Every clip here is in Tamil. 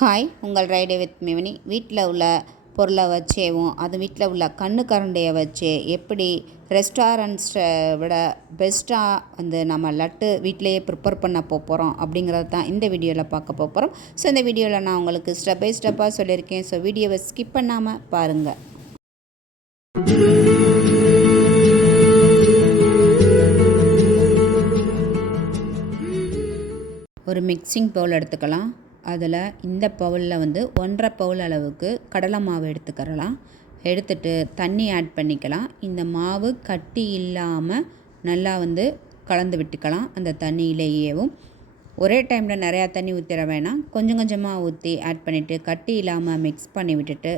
ஹாய் உங்கள் ரைடு வித் மிவனி வீட்டில் உள்ள பொருளை வச்சேவும் அது வீட்டில் உள்ள கண்ணு கரண்டையை வச்சு எப்படி ரெஸ்டாரண்ட்ஸை விட பெஸ்ட்டாக வந்து நம்ம லட்டு வீட்டிலையே ப்ரிப்பேர் பண்ண போகிறோம் அப்படிங்கிறது தான் இந்த வீடியோவில் பார்க்க போகிறோம் ஸோ இந்த வீடியோவில் நான் உங்களுக்கு ஸ்டெப் பை ஸ்டெப்பாக சொல்லியிருக்கேன். ஸோ வீடியோவை ஸ்கிப் பண்ணாமல் பாருங்கள் ஒரு மிக்சிங் பவுல் எடுத்துக்கலாம். அதில் இந்த பவுலில் வந்து ஒன்றரை பவுல் அளவுக்கு கடலை மாவு எடுத்துக்கிறலாம். எடுத்துட்டு தண்ணி ஆட் பண்ணிக்கலாம். இந்த மாவு கட்டி இல்லாமல் நல்லா வந்து கலந்து விட்டுக்கலாம். அந்த தண்ணியிலேயேவும். ஒரே டைமில் நிறையா தண்ணி ஊற்றிட வேணாம். கொஞ்சம் கொஞ்சமாக ஊற்றி ஆட் பண்ணிவிட்டு கட்டி இல்லாமல் மிக்ஸ் பண்ணி விட்டுட்டு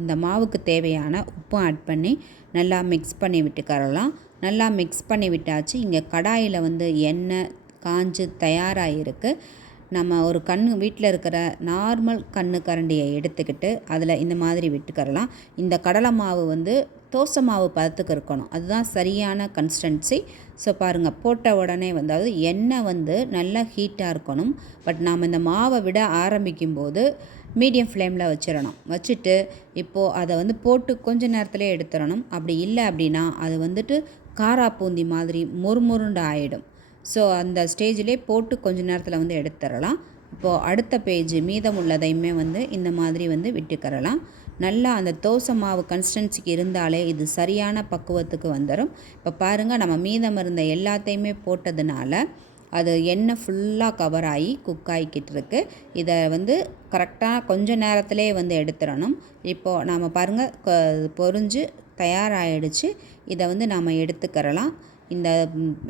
இந்த மாவுக்கு தேவையான உப்பும் ஆட் பண்ணி நல்லா மிக்ஸ் பண்ணி விட்டுக்கறலாம். நல்லா மிக்ஸ் பண்ணி விட்டாச்சு. இங்கே கடாயில் வந்து எண்ணெய் காஞ்சு தயாராக இருக்குது நம்ம ஒரு கண் வீட்டில் இருக்கிற நார்மல் கண்ணு கரண்டியை எடுத்துக்கிட்டு அதில் இந்த மாதிரி விட்டுக்கரலாம். இந்த கடலை மாவு வந்து தோசை மாவு பதத்துக்கு இருக்கணும். அதுதான் சரியான கன்சிஸ்டன்சி ஸோ பாருங்கள் போட்ட உடனே வந்து அதாவது எண்ணெய் வந்து நல்லா ஹீட்டாக இருக்கணும். பட் நாம் இந்த மாவை விட ஆரம்பிக்கும் போது மீடியம் ஃப்ளேமில் வச்சிடணும். வச்சுட்டு இப்போது அதை வந்து போட்டு கொஞ்ச நேரத்துலேயே எடுத்துடணும். அப்படி இல்லை அப்படின்னா அது வந்துட்டு காரா பூந்தி மாதிரி மொறுமொருண்டு ஆகிடும் ஸோ அந்த ஸ்டேஜிலே போட்டு கொஞ்ச நேரத்தில் வந்து எடுத்துடலாம். இப்போது அடுத்த பேஜ் மீதம் உள்ளதையுமே வந்து இந்த மாதிரி வந்து விட்டுக்கரலாம் நல்லா அந்த தோசை மாவு கன்சிஸ்டன்சிக்கு இருந்தாலே இது சரியான பக்குவத்துக்கு வந்துடும் இப்போ பாருங்கள் நம்ம மீதம் இருந்த எல்லாத்தையுமே போட்டதுனால அது எண்ணெய் ஃபுல்லாக கவர் ஆகி குக் ஆகிக்கிட்டு இருக்கு. இதை வந்து கரெக்டாக கொஞ்ச நேரத்திலே வந்து எடுத்துடணும். இப்போது நாம் பாருங்கள் பொறிஞ்சு தயாராகிடுச்சு இதை வந்து நாம் எடுத்துக்கிறலாம். இந்த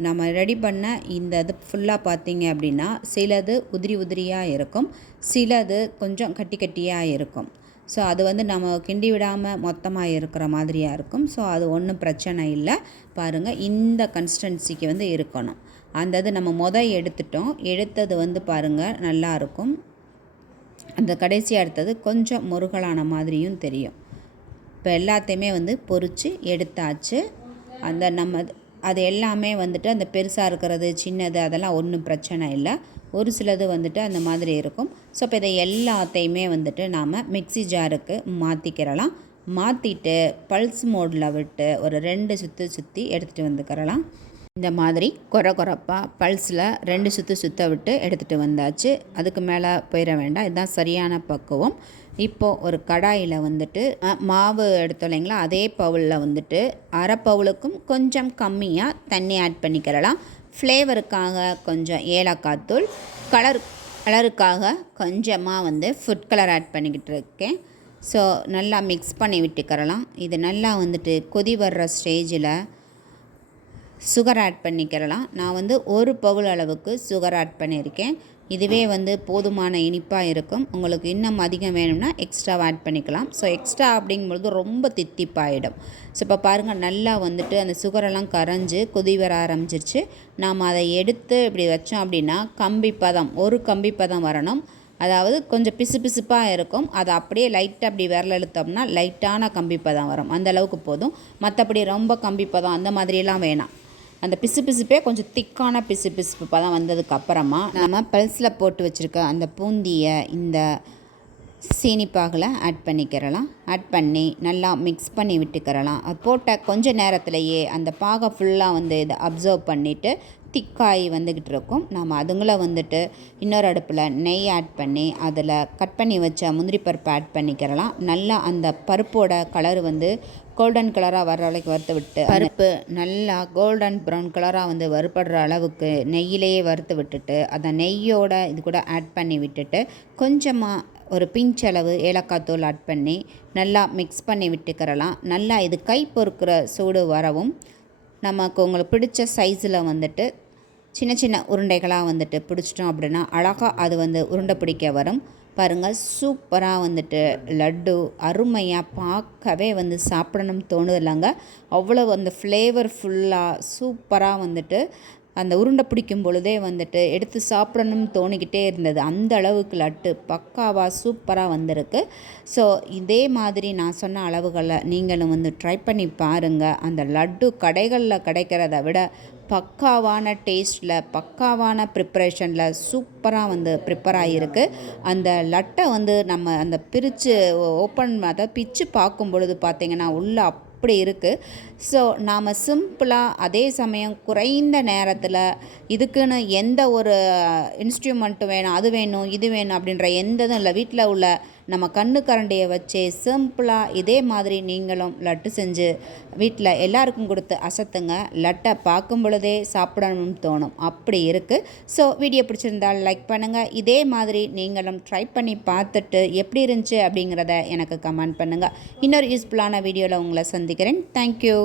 நம்ம ரெடி பண்ண இந்த இது ஃபுல்லாக பார்த்தீங்க அப்படின்னா சிலது உதிரி உதிரியாக இருக்கும். சிலது கொஞ்சம் கட்டி கட்டியாக இருக்கும். ஸோ அது வந்து நம்ம கிண்டி விடாமல் மொத்தமாக இருக்கிற மாதிரியாக இருக்கும். ஸோ அது ஒன்றும் பிரச்சனை இல்லை. பாருங்கள் இந்த கன்சிஸ்டன்சிக்கு வந்து இருக்கணும். அந்த இது நம்ம முதல் எடுத்துட்டோம். எடுத்தது வந்து பாருங்கள் நல்லாயிருக்கும் அந்த கடைசி அடுத்தது கொஞ்சம் முருகலான மாதிரியும் தெரியும். இப்போ எல்லாத்தையுமே வந்து பொறிச்சு எடுத்தாச்சு. அந்த நம்ம அது எல்லாமே வந்துட்டு அந்த பெருசாக இருக்கிறது சின்னது அதெல்லாம் ஒன்றும் பிரச்சனை இல்லை. ஒரு சிலது வந்துட்டு அந்த மாதிரி இருக்கும். ஸோ இப்போ இதை எல்லாத்தையுமே வந்துட்டு நாம் மிக்சி ஜாருக்கு மாற்றிக்கிறலாம் மாற்றிட்டு பல்ஸ் மோடில் விட்டு ஒரு ரெண்டு சுற்று சுற்றி எடுத்துகிட்டு வந்துக்கிறலாம் இந்த மாதிரி குறை குறைப்பாக பல்ஸில் ரெண்டு சுற்று சுற்ற விட்டு எடுத்துகிட்டு வந்தாச்சு. அதுக்கு மேலே போயிட வேண்டாம். இதுதான் சரியான பக்குவம். இப்போது ஒரு கடாயில் வந்துட்டு மாவு எடுத்தோம் இல்லைங்களா? அதே பவுலில் வந்துட்டு அரை பவுலுக்கும் கொஞ்சம் கம்மியாக தண்ணி ஆட் பண்ணிக்கிறலாம். ஃப்ளேவருக்காக கொஞ்சம் ஏலக்காய் தூள் கலர் கலருக்காக கொஞ்சமாக வந்து ஃபுட் கலர் ஆட் பண்ணிக்கிட்டு இருக்கேன். ஸோ நல்லா மிக்ஸ் பண்ணி விட்டுக்கிறலாம். இது நல்லா வந்துட்டு கொதி வர்ற ஸ்டேஜில் சுகர் ஆட் பண்ணிக்கிறலாம். நான் வந்து ஒரு பவுல் அளவுக்கு சுகர் ஆட் பண்ணியிருக்கேன். இதுவே வந்து போதுமான இனிப்பாக இருக்கும். உங்களுக்கு இன்னும் அதிகம் வேணும்னா எக்ஸ்ட்ரா ஆட் பண்ணிக்கலாம். ஸோ எக்ஸ்ட்ரா அப்படிங்கும்பொழுது ரொம்ப தித்திப்பாயிடும். ஸோ இப்போ பாருங்கள் நல்லா வந்துட்டு அந்த சுகரெல்லாம் கரைஞ்சி கொதி வர ஆரம்பிச்சிருச்சு. நாம் அதை எடுத்து இப்படி வச்சோம் அப்படின்னா கம்பி பதம் ஒரு கம்பி பதம் வரணும். அதாவது கொஞ்சம் பிசு பிசுப்பாக இருக்கும். அதை அப்படியே லைட்டாக அப்படி விரல் இழுத்தோம்னா லைட்டான கம்பி பதம் வரும். அந்த அளவுக்கு போதும். மற்றபடி ரொம்ப கம்பி பதம் அந்த மாதிரியெல்லாம் வேணாம். அந்த பிசு பிசுப்பே கொஞ்சம் திக்கான பிசு பிசுப்பு தான் வந்ததுக்கு அப்புறமா நம்ம பல்ஸில் போட்டு வச்சுருக்க அந்த பூந்தியை இந்த சீனிப்பாகில் ஆட் பண்ணிக்கிறலாம். ஆட் பண்ணி நல்லா மிக்ஸ் பண்ணி விட்டுக்கிறலாம். அது போட்ட கொஞ்ச நேரத்துலையே அந்த பாகை ஃபுல்லாக வந்து இதை அப்சர்வ் பண்ணிவிட்டு திக்காய் வந்துக்கிட்டு இருக்கும். நாம் அதுங்களை வந்துட்டு இன்னொரு அடுப்பில் நெய் ஆட் பண்ணி அதில் கட் பண்ணி வச்ச முந்திரி பருப்பு ஆட் பண்ணிக்கிறலாம். நல்லா அந்த பருப்போட கலர் வந்து கோல்டன் கலராக வர்ற அளவுக்கு வறுத்து விட்டு பருப்பு நல்லா கோல்டன் ப்ரௌன் கலராக வந்து வறுபடுற அளவுக்கு நெய்யிலேயே வறுத்து விட்டுட்டு அதை நெய்யோட இது கூட ஆட் பண்ணி விட்டுட்டு கொஞ்சமாக ஒரு பிஞ்ச் அளவு ஏலக்காய் தூள் ஆட் பண்ணி நல்லா மிக்ஸ் பண்ணி விட்டுக்கிறலாம். நல்லா இது கை பொறுக்கிற சூடு வரவும் நமக்கு உங்களுக்கு பிடிச்ச சைஸில் வந்துட்டு சின்ன சின்ன உருண்டைகளாக வந்துட்டு பிடிச்சிட்டோம் அப்படின்னா அழகாக அது வந்து உருண்டை பிடிக்க வரும். பாருங்கள் சூப்பராக வந்துட்டு லட்டு அருமையாக பார்க்கவே வந்து சாப்பிடணும் தோணுதில்லைங்க. அவ்வளோ அந்த ஃப்ளேவர் ஃபுல்லாக சூப்பராக வந்துட்டு அந்த உருண்டை பிடிக்கும் பொழுதே வந்துட்டு எடுத்து சாப்பிடணும்னு தோணிக்கிட்டே இருந்தது. அந்த அளவுக்கு லட்டு. பக்காவாக சூப்பராக வந்திருக்கு. ஸோ இதே மாதிரி நான் சொன்ன அளவுகளை நீங்களும் வந்து ட்ரை பண்ணி பாருங்கள் அந்த லட்டு கடைகளில் கிடைக்கிறத விட பக்காவான டேஸ்ட்டில் பக்காவான ப்ரிப்பரேஷனில் சூப்பராக வந்து ப்ரிப்பேர் ஆகியிருக்கு அந்த லட்டை வந்து நம்ம அந்த பிரித்து ஓப்பன் அதை பிச்சு பார்க்கும் பொழுது பார்த்திங்கன்னா உள்ளே அப்படி இருக்குது ஸோ நாம் சிம்பிளாக அதே சமயம் குறைந்த நேரத்தில் இதுக்குன்னு எந்த ஒரு uh, இன்ஸ்ட்ருமெண்ட்டு வேணும் அது வேணும் இது வேணும் அப்படின்ற எந்த இதுவும் இல்லை. வீட்டில் உள்ள நம்ம கண்ணு கரண்டியை வச்சே சிம்பிளாக இதே மாதிரி நீங்களும் லட்டு செஞ்சு வீட்டில் எல்லாருக்கும் கொடுத்து அசத்துங்க. லட்டை பார்க்கும் பொழுதே சாப்பிடணும்னு தோணும். அப்படி இருக்குது ஸோ வீடியோ பிடிச்சிருந்தால் லைக் பண்ணுங்கள் இதே மாதிரி நீங்களும் ட்ரை பண்ணி பார்த்துட்டு எப்படி இருந்துச்சு அப்படிங்கிறத எனக்கு கமெண்ட் பண்ணுங்கள் இன்னொரு யூஸ்ஃபுல்லான வீடியோவில் உங்களை சந்திக்கிறேன். தேங்க்யூ